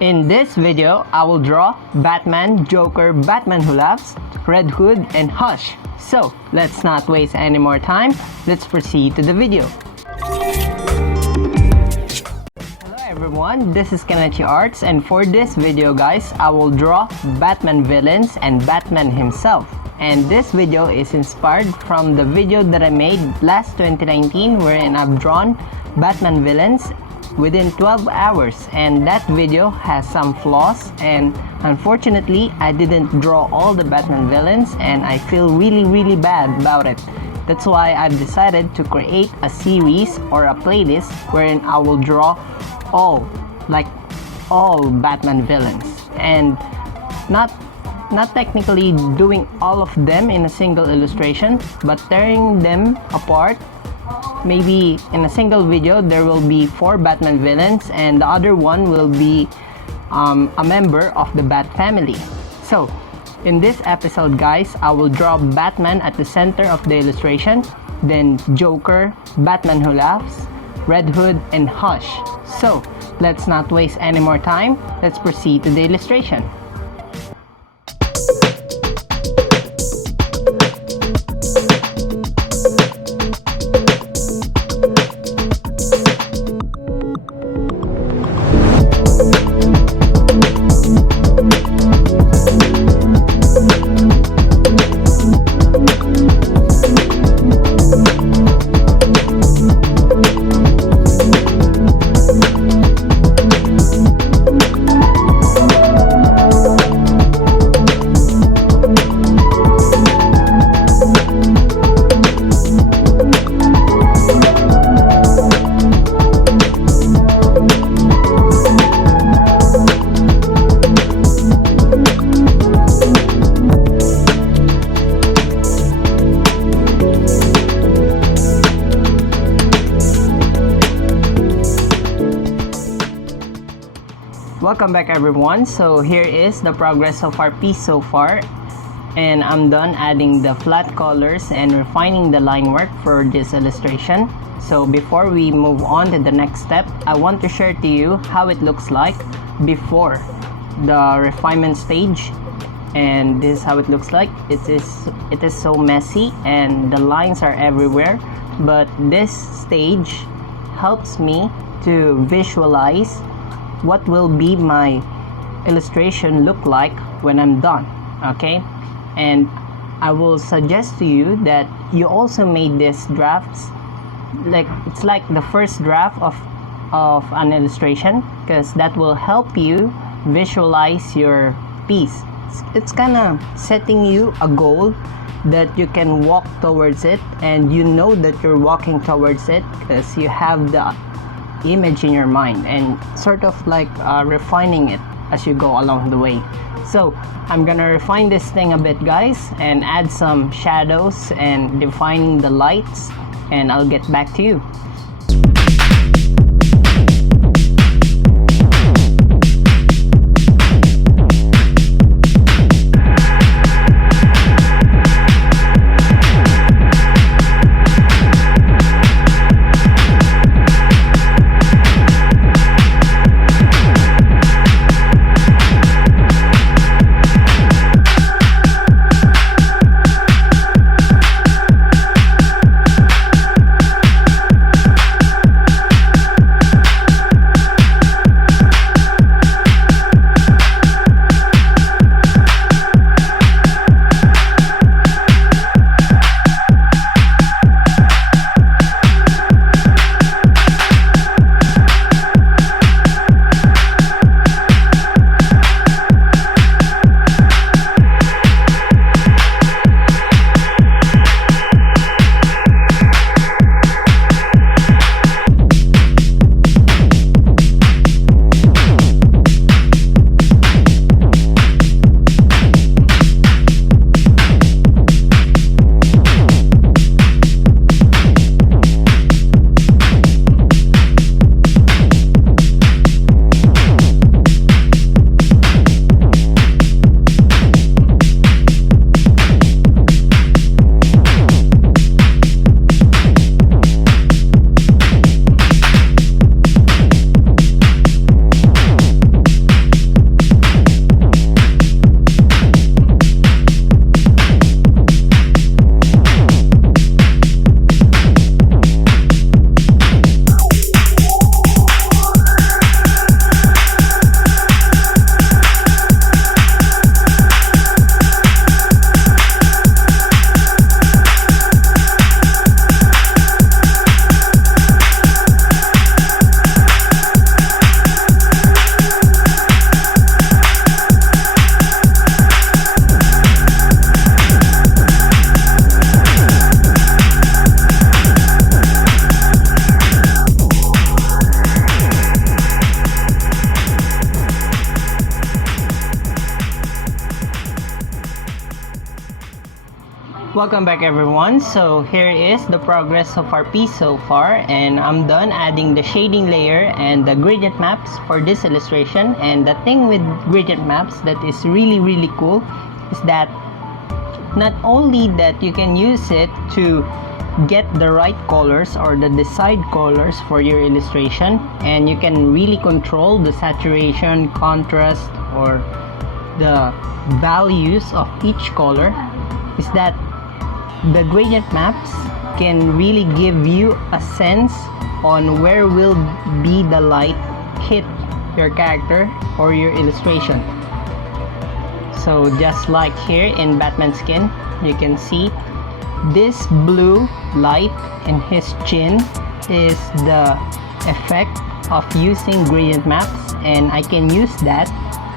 In this video, I will draw Batman, Joker, Batman Who Laughs, Red Hood, and Hush. So, let's not waste any more time. Let's proceed to the video. Hello everyone, this is Kanachi Arts, and for this video guys, I will draw Batman villains and Batman himself. And this video is inspired from the video that I made last 2019 wherein I've drawn Batman villains within 12 hours, and that video has some flaws, and unfortunately I didn't draw all the Batman villains and I feel really bad about it. That's why I've decided to create a series or a playlist wherein I will draw all Batman villains, and not technically doing all of them in a single illustration, but tearing them apart. Maybe in a single video there will be 4 Batman villains and the other one will be a member of the Bat family. So in this episode guys, I will draw Batman at the center of the illustration, then Joker, Batman Who Laughs, Red Hood, and Hush. So let's not waste any more time, let's proceed to the illustration. Welcome back everyone. So here is the progress of our piece so far, and I'm done adding the flat colors and refining the line work for this illustration. So before we move on to the next step, I want to share to you how it looks like before the refinement stage. And this is how it looks like. It is so messy and the lines are everywhere, but this stage helps me to visualize what will be my illustration look like when I'm done. Okay, and I will suggest to you that you also made these drafts, like it's like the first draft of an illustration, because that will help you visualize your piece. It's kind of setting you a goal that you can walk towards it, and you know that you're walking towards it because you have the image in your mind, and sort of like refining it as you go along the way. So I'm gonna refine this thing a bit guys, and add some shadows and defining the lights, and I'll get back to you. Welcome back everyone. So here is the progress of our piece so far, and I'm done adding the shading layer and the gradient maps for this illustration. And the thing with gradient maps that is really cool is that not only that you can use it to get the right colors or the desired colors for your illustration, and you can really control the saturation, contrast, or the values of each color, is that the gradient maps can really give you a sense on where will be the light hit your character or your illustration. So just like here in Batman's skin, you can see this blue light in his chin is the effect of using gradient maps, and I can use that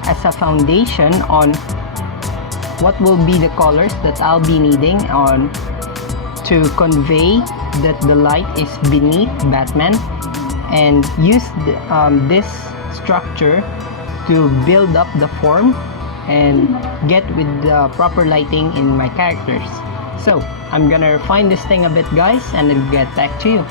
as a foundation on what will be the colors that I'll be needing on to convey that the light is beneath Batman, and use this structure to build up the form and get with the proper lighting in my characters. So I'm gonna refine this thing a bit guys, and then get back to you.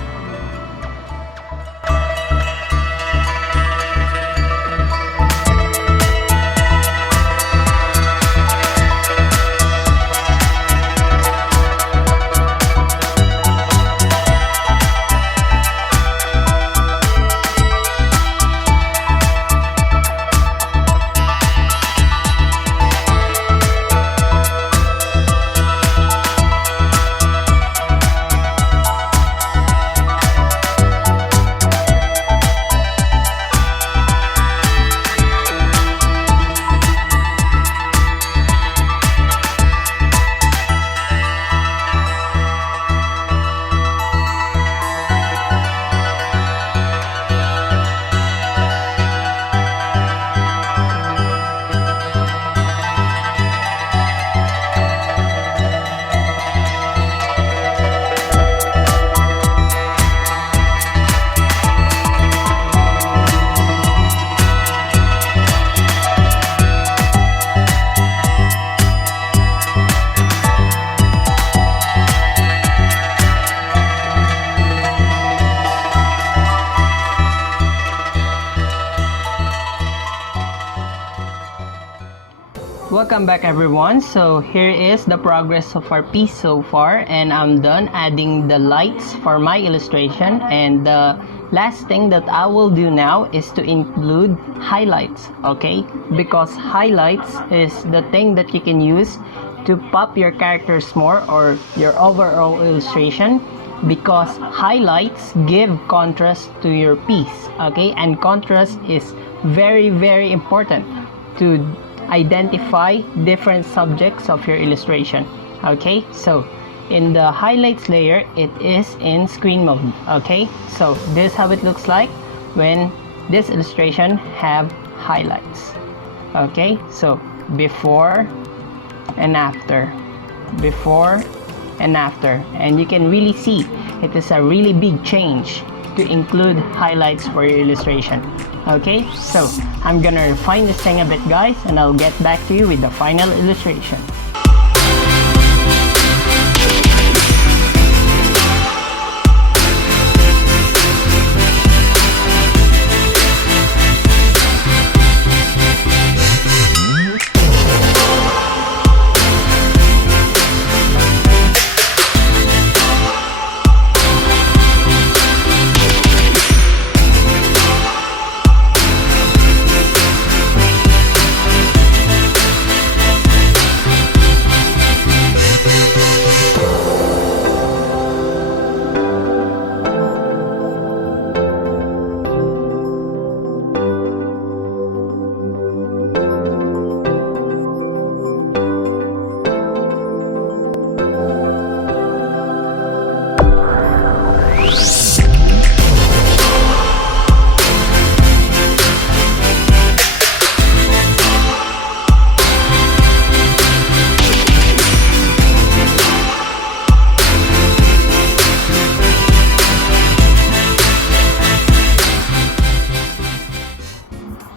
Welcome back everyone. So here is the progress of our piece so far, and I'm done adding the lights for my illustration. And the last thing that I will do now is to include highlights, okay? Because highlights is the thing that you can use to pop your characters more or your overall illustration, because highlights give contrast to your piece, okay? And contrast is very important to identify different subjects of your illustration, okay? So in the highlights layer, it is in screen mode, okay? So this is how it looks like when this illustration have highlights, okay? So before and after, and you can really see it is a really big change to include highlights for your illustration. Okay, so I'm gonna refine this thing a bit guys, and I'll get back to you with the final illustration.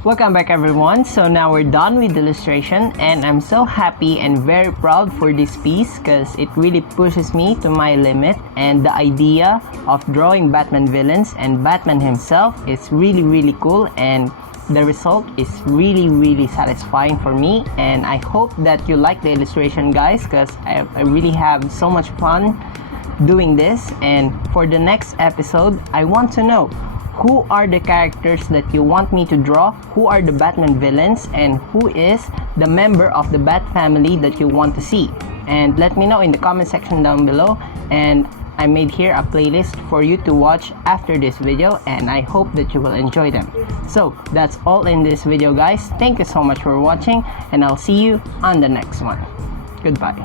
Welcome back everyone. So now we're done with the illustration and I'm so happy and very proud for this piece because it really pushes me to my limit, and the idea of drawing Batman villains and Batman himself is really cool, and the result is really satisfying for me. And I hope that you like the illustration, guys, because I really have so much fun doing this. And for the next episode, I want to know who are the characters that you want me to draw, who are the Batman villains, and who is the member of the Bat family that you want to see. And let me know in the comment section down below, and I made here a playlist for you to watch after this video, and I hope that you will enjoy them. So that's all in this video, guys. Thank you so much for watching, and I'll see you on the next one. Goodbye.